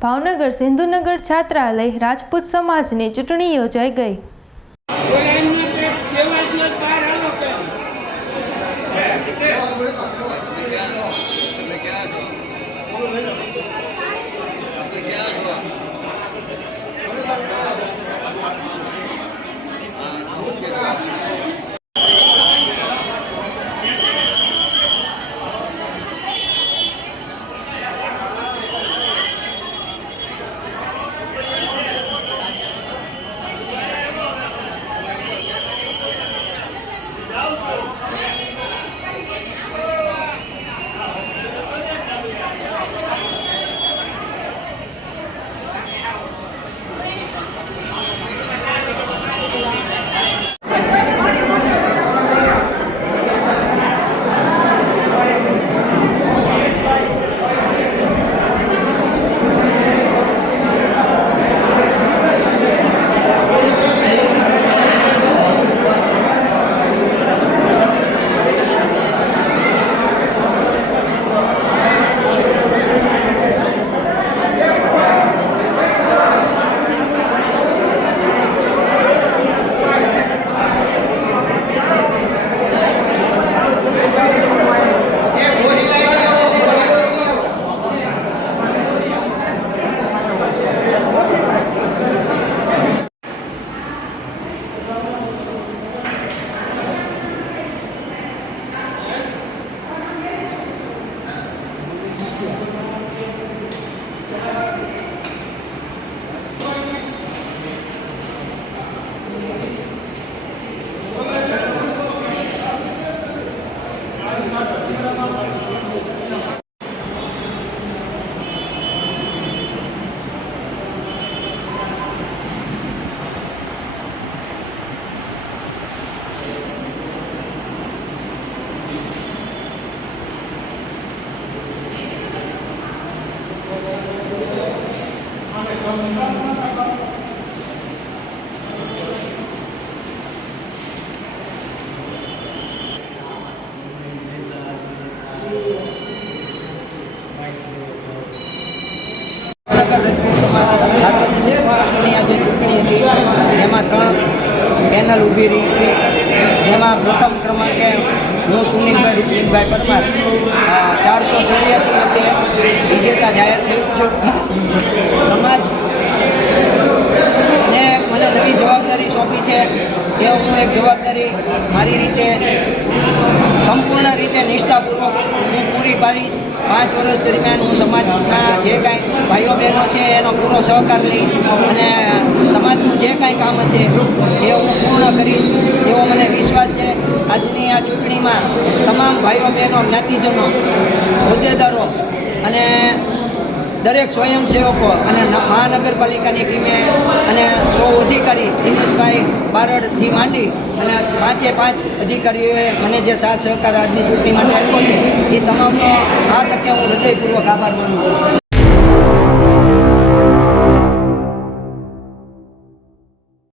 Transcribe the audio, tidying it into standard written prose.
ભાવનગર સિંધુનગર છાત્રાલય રાજપૂત સમાજની ચૂંટણી યોજાઈ ગઈ। ભાવનગર રાજપૂત સમાજ ભારતીય ચૂંટણી આજે ચૂંટણી હતી, જેમાં 3 પેનલ ઊભી રહી હતી, જેમાં પ્રથમ ક્રમાંકે હું સુનિલભાઈ રૂપસિંહભાઈ પરમાર 484 મતે વિજેતા જાહેર થયું છું। સમાજ ને મને નવી જવાબદારી સોંપી છે, એ હું એક જવાબદારી મારી રીતે સંપૂર્ણ રીતે નિષ્ઠાપૂર્વક હું પૂરી પાડીશ। 5 વર્ષ દરમિયાન હું સમાજના જે કાંઈ ભાઈઓ બહેનો છે એનો પૂરો સહકાર લઈ અને સમાજનું જે કાંઈ કામ હશે એ હું પૂર્ણ કરીશ એવો મને વિશ્વાસ છે। આજની આ ચૂંટણીમાં તમામ ભાઈઓ બહેનો, જ્ઞાતિજનો, હોદ્દેદારો અને દરેક સ્વયંસેવકો અને મહાનગરપાલિકાની ટીમે અને 100 અધિકારી દિનેશભાઈ બારડથી માંડી અને 5 અધિકારીઓએ મને જે સાથ સહકાર આજની ચૂંટણી માટે આપ્યો છે એ તમામનો આ તકે હું હૃદયપૂર્વક આભાર માનું છું।